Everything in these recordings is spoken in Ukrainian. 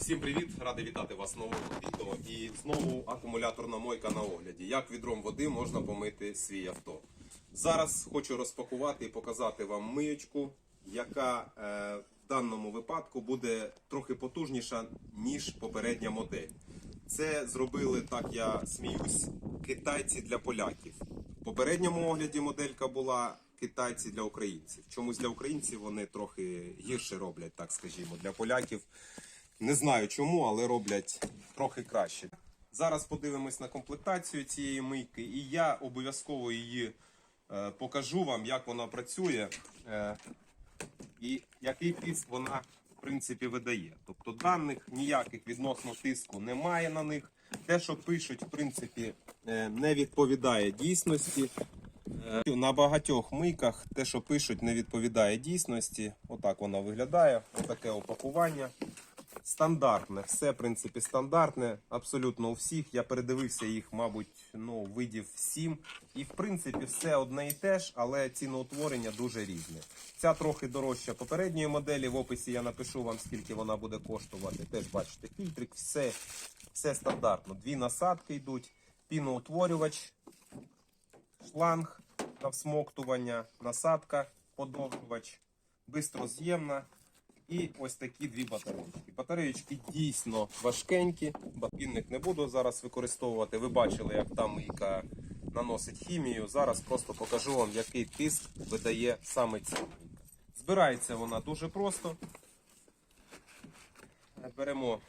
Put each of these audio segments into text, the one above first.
Всім привіт! Радий вітати вас в новому відео. І знову акумуляторна мойка на огляді. Як відром води можна помити свій авто. Зараз хочу розпакувати і показати вам миючку, яка е, в даному випадку буде трохи потужніша, ніж попередня модель. Це зробили, так я сміюсь, китайці для поляків. В попередньому огляді моделька була китайці для українців. Чомусь для українців вони трохи гірше роблять, так скажімо. Для поляків не знаю чому, але роблять трохи краще. Зараз подивимось на комплектацію цієї мийки, і я обов'язково її е, покажу вам, як вона працює е, і який тиск вона в принципі видає. Тобто даних ніяких відносно тиску немає на них. Те, що пишуть, в принципі, е, не відповідає дійсності. Е, На багатьох мийках те, що пишуть, не відповідає дійсності. Отак вона виглядає. Отаке опакування. Стандартне, все в принципі стандартне, абсолютно у всіх. Я передивився їх, мабуть, ну, видів 7. І в принципі все одне і те ж, але ціноутворення дуже різне. Ця трохи дорожча попередньої моделі. В описі я напишу вам, скільки вона буде коштувати. Теж бачите, фільтрик, все, все стандартно. Дві насадки йдуть, піноутворювач, шланг на всмоктування, насадка, подовжувач, бистроз'ємна. І ось такі дві батареїчки. Батареїчки дійсно важкенькі, батинник не буду зараз використовувати. Ви бачили, як там мийка наносить хімію. Зараз просто покажу вам, який тиск видає саме ця мийка. Збирається вона дуже просто. Беремо,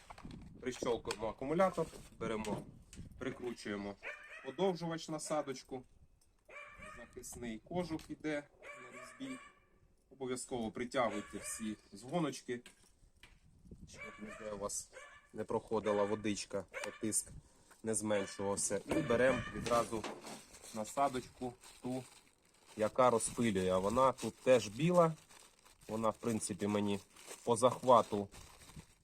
прищолкуємо акумулятор, беремо, прикручуємо подовжувач насадочку. Захисний кожух іде на різьбі. Обов'язково притягуйте всі згоночки, щоб ніде у вас не проходила водичка, тиск не зменшувався. І беремо відразу насадочку, ту, яка розпилює. Вона тут теж біла. Вона, в принципі, мені по захвату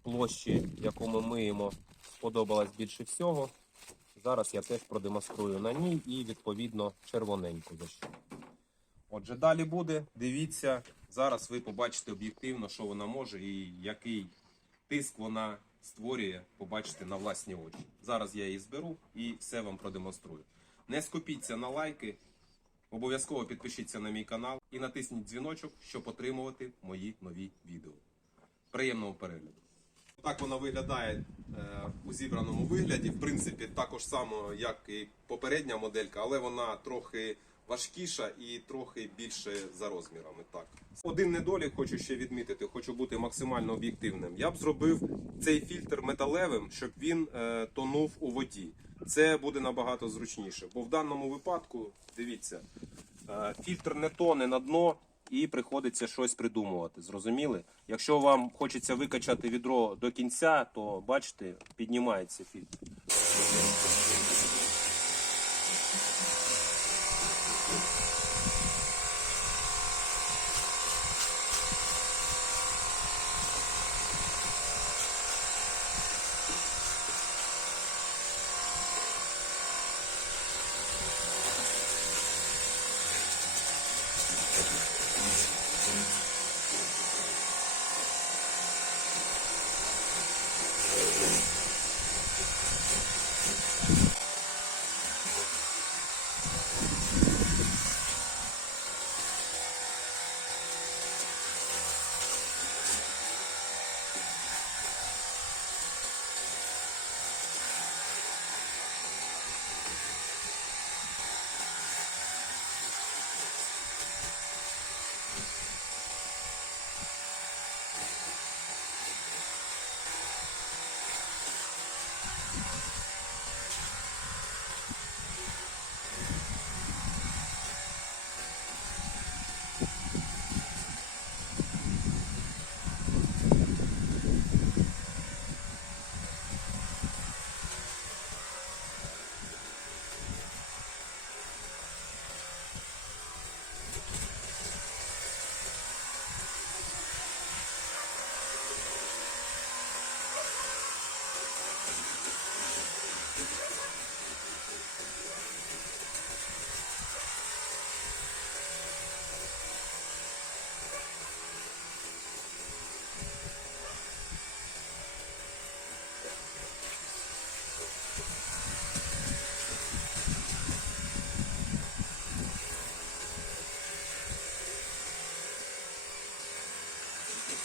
площі, яку ми миємо, сподобалась більше всього. Зараз я теж продемонструю на ній і відповідно червоненьку. Отже, далі буде. Дивіться. Зараз ви побачите об'єктивно, що вона може і який тиск вона створює, побачите на власні очі. Зараз я її зберу і все вам продемонструю. Не скупіться на лайки, обов'язково підпишіться на мій канал і натисніть дзвіночок, щоб отримувати мої нові відео. Приємного перегляду! Так вона виглядає е, у зібраному вигляді. В принципі, також само, як і попередня моделька, але вона трохи важкіша і трохи більше за розмірами. Так, один недолік хочу ще відмітити, хочу бути максимально об'єктивним. Я б зробив цей фільтр металевим, щоб він е, тонув у воді. Це буде набагато зручніше. Бо в даному випадку, дивіться, е, фільтр не тоне на дно. І приходиться щось придумувати. Зрозуміли? Якщо вам хочеться викачати відро до кінця, то бачите, піднімається фільтр.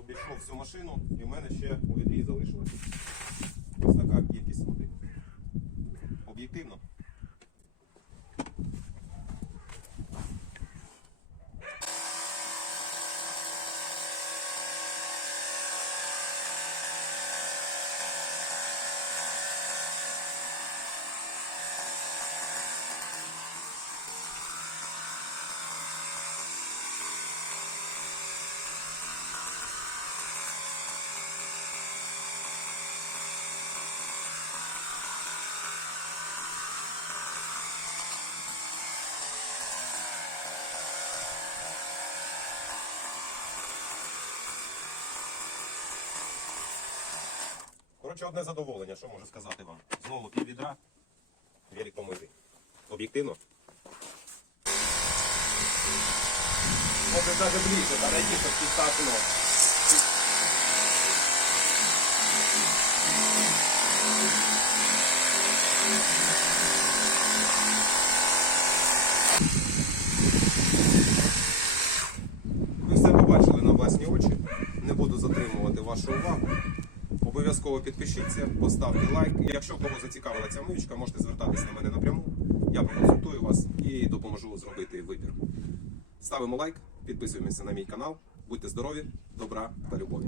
всю машину, і в мене ще у відрі залишилась ось така кількість води. Об'єктивно. Коротше, одне задоволення, що можу сказати вам. Знову пів відра, вірік помитий. Об'єктивно. Може навіть ближче, та найти хоч чиста окно. Ви все побачили на власні очі. Не буду затримувати вашу увагу. Обов'язково підпишіться, поставте лайк. Якщо кого зацікавила ця миючка, можете звертатись на мене напряму. Я проконсультую вас і допоможу зробити вибір. Ставимо лайк, підписуємося на мій канал. Будьте здорові, добра та любові.